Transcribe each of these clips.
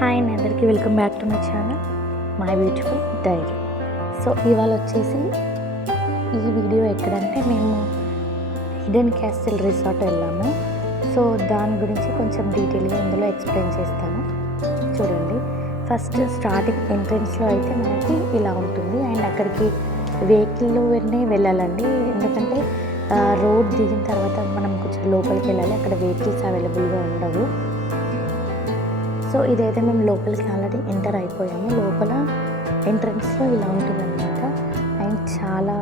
హాయ్ అండి, అందరికీ welcome back to my channel my beautiful diary. So ఇవాళ వచ్చేసి ఈ వీడియో ఎక్కడంటే మేము హిడెన్ క్యాస్టిల్ రిసార్ట్ వెళ్ళాము. సో దాని గురించి కొంచెం డీటెయిల్గా ఇందులో ఎక్స్ప్లెయిన్ చేస్తాను. చూడండి, ఫస్ట్ స్టార్టింగ్ ఎంట్రన్స్లో అయితే మనకి ఇలా ఉంటుంది. అండ్ అక్కడికి వెహికల్లోనే వెళ్ళాలండి, ఎందుకంటే రోడ్ దిగిన తర్వాత మనం కొంచెం లోపలికి వెళ్ళాలి. అక్కడ వెహికల్స్ అవైలబుల్గా ఉండవు. సో ఇదైతే మేము లోపలికి ఆల్రెడీ ఎంటర్ అయిపోయాము. లోపల ఎంట్రన్స్లో ఇలా ఉంటుందన్నమాట. అండ్ చాలా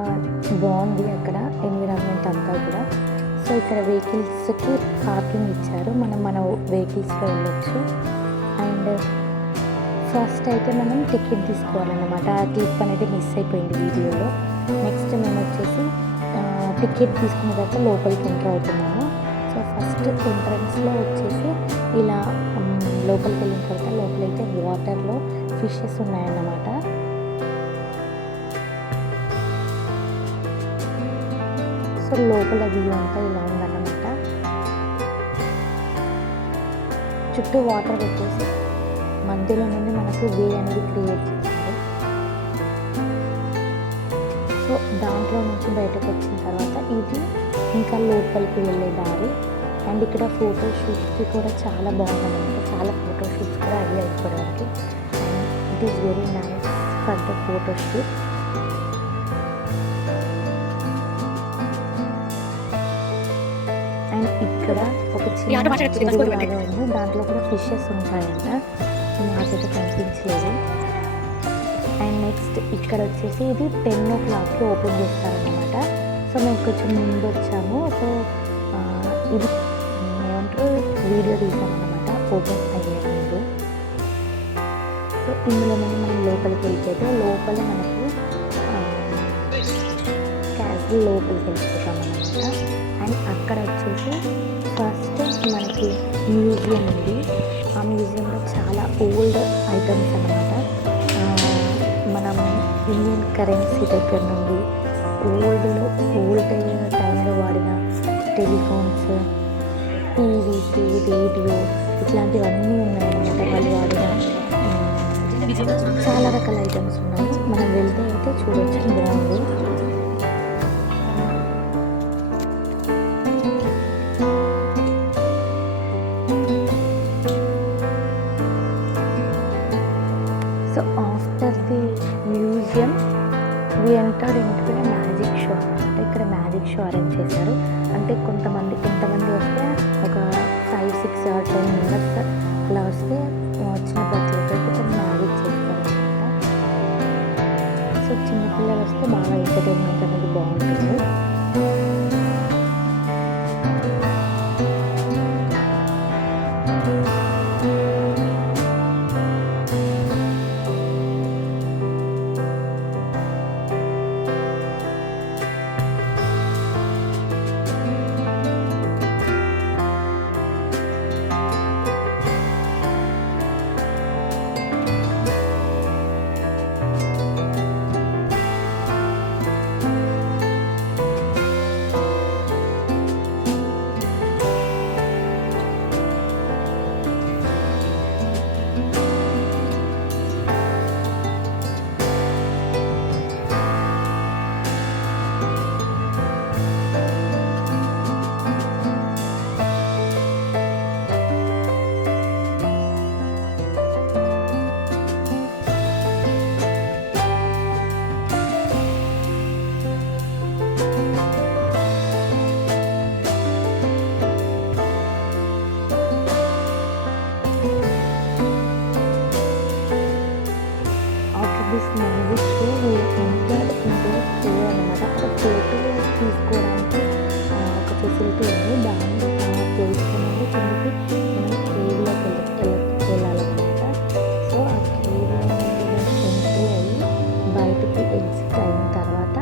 బాగుంది అక్కడ ఎన్విరాన్మెంట్ అంతా కూడా. సో ఇక్కడ వెహికల్స్కి పార్కింగ్ ఇచ్చారు, మనం మన వెహికల్స్లో వెళ్ళొచ్చు. అండ్ ఫస్ట్ అయితే మనం టికెట్ తీసుకోవాలన్నమాట. ఆ క్లిప్ అనేది మిస్ అయిపోయింది వీడియోలో. నెక్స్ట్ మేము వచ్చేసి టికెట్ తీసుకున్న తర్వాత లోపలికి ఎంటర్ అవుతున్నాము. సో ఫస్ట్ ఎంట్రన్స్లో వచ్చేసి ఇలా లోపలికి వెళ్ళిన తర్వాత లోపలైతే వాటర్లో ఫిషెస్ ఉన్నాయన్నమాట. సో లోపల వ్యూ అంతా ఇలా ఉందన్నమాట. చుట్టూ వాటర్ పెట్టేసి మధ్యలో నుండి మనకు వే అనేది క్రియేట్ చేశారు. సో దాంట్లో నుంచి బయటకు వచ్చిన తర్వాత ఇది ఇంకా లోపలికి వెళ్ళే దారి. అండ్ ఇక్కడ ఫోటోషూట్స్కి కూడా చాలా బాగుందన్నమాట. చాలా ఫోటోషూట్స్ కూడా అయ్యి అయిపోవడానికి. And it is very nice for the photoshoot. And ఇక్కడ ఒక చిన్న చెరువు లాగా ఉంది, దాంట్లో కూడా ఫిషెస్ ఉంటాయంట. నాకైతే కనిపించలేదు. అండ్ నెక్స్ట్ ఇక్కడ వచ్చేసి ఇది 10 o'clockకి ఓపెన్ చేస్తారనమాట. సో మేము కొంచెం ముందు వచ్చాము. సో ఇది ఏమంటారు వీడియో తీసామన్నమాట ఓపెన్ అయ్యే ముందు. సో ఇందులో మనం లోపలికి వెళ్ళిపోతే లోపల మనకు క్యాస్టిల్ లోపలికి వెళ్ళిపోతామన్నమాట. అండ్ అక్కడ వచ్చేసి ఫస్ట్ మనకి మ్యూజియం ఉంది. ఆ మ్యూజియంలో చాలా ఓల్డ్ ఐటమ్స్ అన్నమాట. మనం ఇండియన్ కరెన్సీ దగ్గర నుండి ఓల్డ్ టైంలో వాడిన టెలిఫోన్స్, టీవీస్, రేడియో ఇట్లాంటివన్నీ ఉన్నాయన్నమాట. వాళ్ళు వాడిన చాలా రకాల ఐటమ్స్ ఉన్నాయి. మనం వెళ్తే అయితే చూడొచ్చు, బాగుంది. So after the museum we entered into a magic show అనమాట. ఇక్కడ మ్యాజిక్ షో అరేంజ్ చేశారు. అంటే ఎంతమంది వస్తే ఒక 5, 6 or 10 మెంబర్స్ అలా వస్తే వచ్చిన ప్రతి ఒక్కరికి కొన్ని మ్యాజిక్ చేస్తారనమాట. సో చిన్నపిల్లలు వస్తే బాగా ఎంటర్టైన్మెంట్ అనేది బాగుంటుంది. This magic show enter into show అనమాట. అక్కడ ఫోటో తీసుకోవడానికి ఒక ఫెసిలిటీ ఉంది. దాన్ని ప్లేస్లో నుండి కిందకి మనం కేవ్లోకి వెళ్ళాలన్నమాట. సో ఆ కేవ్లో ఎంట్రీ అయ్యి బయటకి ఎగ్జిట్ అయిన తర్వాత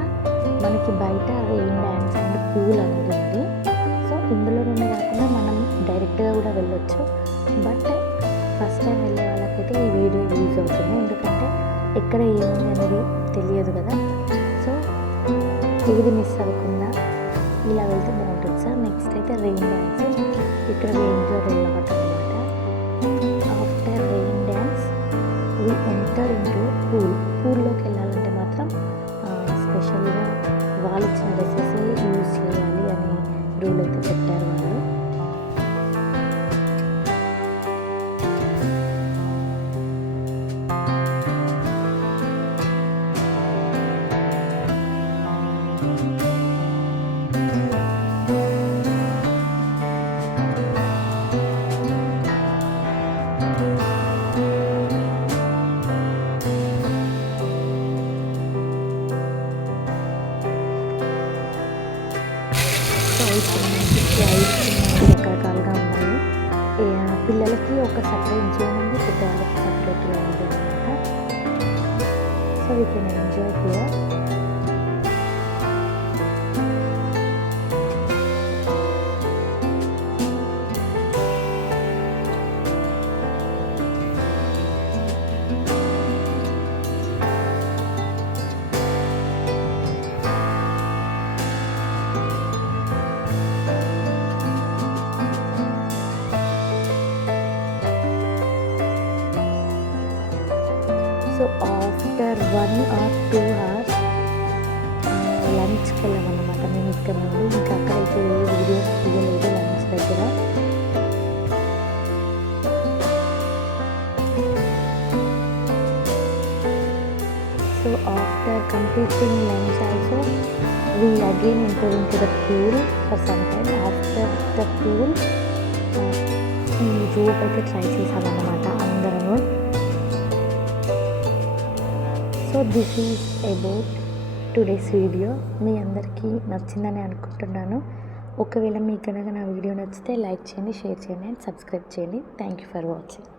మనకి బయట రెయిన్ డ్యాన్స్ అండ్ పూల్ అనేది ఉంది. సో ఇందులో నుండి కాకుండా మనం డైరెక్ట్గా కూడా వెళ్ళొచ్చు. బట్ ఫస్ట్ టైం వెళ్ళే వాళ్ళకైతే ఈ వీడియో యూజ్ అవుతుంది, ఎందుకంటే ఎక్కడ ఏముంది అనేది తెలియదు కదా. సో ఏది మిస్ అవ్వకుండా ఇలా వెళ్తే బాగుంటుంది సార్. నెక్స్ట్ అయితే రెయిన్ డ్యాన్స్. ఇక్కడ రెయిన్లో వెళ్ళాలన్నమాట. ఆఫ్టర్ రెయిన్ డ్యాన్స్ పిల్లలకి ఒక సపరేట్ జోన్ ఉంది, పెద్దవాళ్ళకి సపరేట్గా ఉంది అనమాట. So we can enjoy here. So after 1 or 2 hours లంచ్కి వెళ్ళామన్నమాట మేము ఇక్కడ నుండి. ఇంకా అక్కడైతే ఏ వీడియోస్ తీయలేదు లంచ్ దగ్గర. So after completing lunch also we again entered into the pool for some time. After the pool ఈ రోప్ అయితే ట్రై చేసామన్నమాట అందరము. So this is about today's video. మీ అందరికీ నచ్చిందని అనుకుంటున్నాను. ఒకవేళ మీకు కనుక నా వీడియో నచ్చితే లైక్ చేయండి, షేర్ చేయండి అండ్ సబ్స్క్రైబ్ చేయండి. Thank you for watching.